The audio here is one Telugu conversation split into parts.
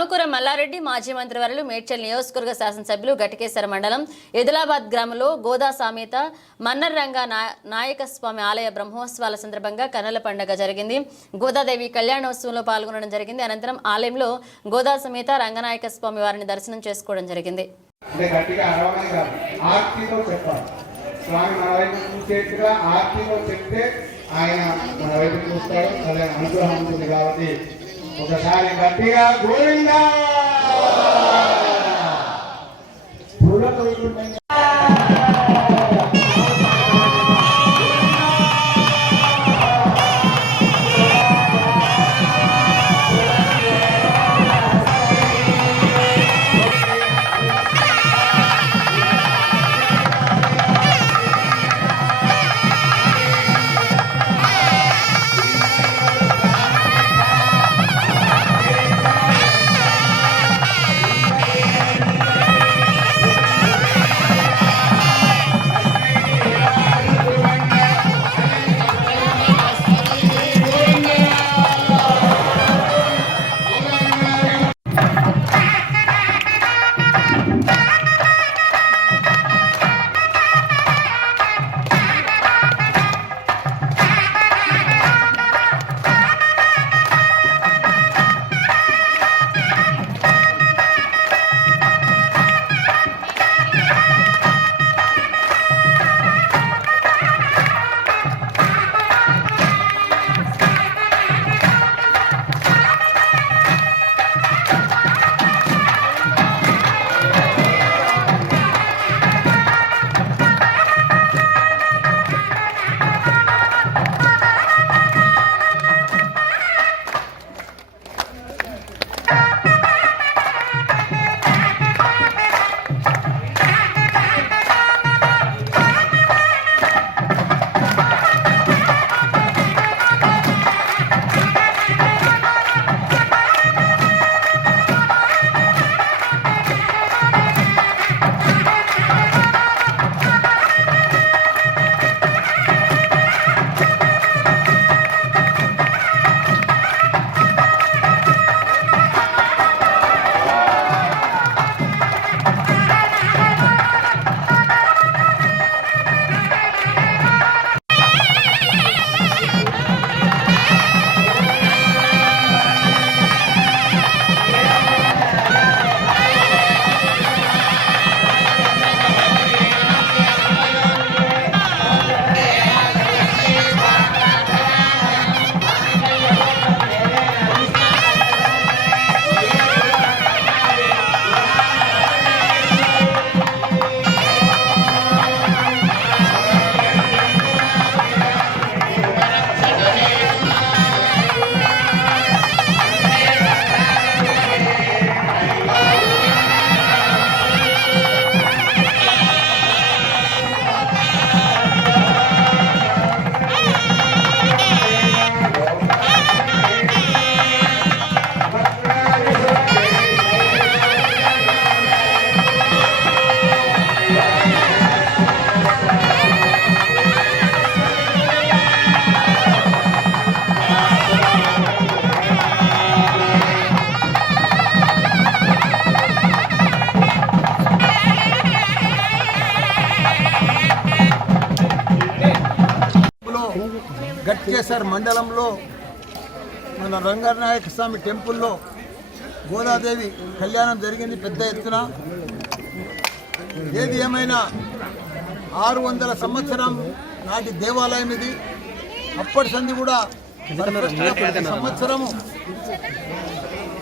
ఆమకూర మల్లారెడ్డి మాజీ మంత్రివర్యులు మేడ్చల్ నియోజకవర్గ శాసనసభ్యులు ఘటకేశ్వర మండలం ఎదిలాబాద్ గ్రామంలో గోదా సామేత మన్నర్రంగ నాయకస్వామి నాయక స్వామి ఆలయ బ్రహ్మోత్సవాల సందర్భంగా కన్నల పండుగ జరిగింది. గోదాదేవి కళ్యాణోత్సవంలో పాల్గొనడం జరిగింది. అనంతరం ఆలయంలో గోదా సమేత రంగనాయక స్వామి వారిని దర్శనం చేసుకోవడం జరిగింది. స్వామి మన వైపు చూసేట్టుగా ఆర్తితో చెప్తే ఆయన మన వైపు చూస్తాడు. అదే అనుగ్రహం ఉంటుంది కాబట్టి ఒకసారి గట్టిగా గోవిందా? గట్కేసర్ మండలంలో మన రంగనాయక స్వామి టెంపుల్లో గోదాదేవి కళ్యాణం జరిగింది పెద్ద ఎత్తున. ఏది ఏమైనా ఆరు వందల సంవత్సరం నాటి దేవాలయం ఇది. అప్పటి సంది కూడా సంవత్సరము.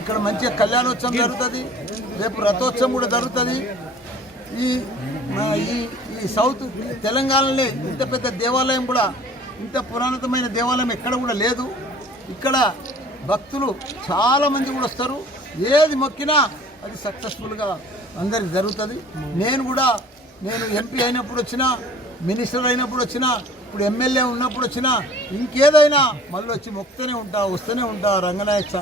ఇక్కడ మంచిగా కళ్యాణోత్సవం జరుగుతుంది. రేపు రథోత్సవం కూడా జరుగుతుంది. ఈ మా ఈ ఈ సౌత్ తెలంగాణలో ఇంత పెద్ద దేవాలయం కూడా ఇంత పురాణతమైన దేవాలయం ఎక్కడ కూడా లేదు. ఇక్కడ భక్తులు చాలా మంది కూడా వస్తారు. ఏది మొక్కినా అది సక్సెస్ఫుల్గా అందరికి జరుగుతుంది. నేను కూడా నేను ఎంపీ అయినప్పుడు వచ్చినా మినిస్టర్ అయినప్పుడు వచ్చినా ఇప్పుడు ఎమ్మెల్యే ఉన్నప్పుడు వచ్చినా ఇంకేదైనా మళ్ళీ వచ్చి మొక్కుతూనే ఉంటా వస్తూనే ఉంటా రంగనాయక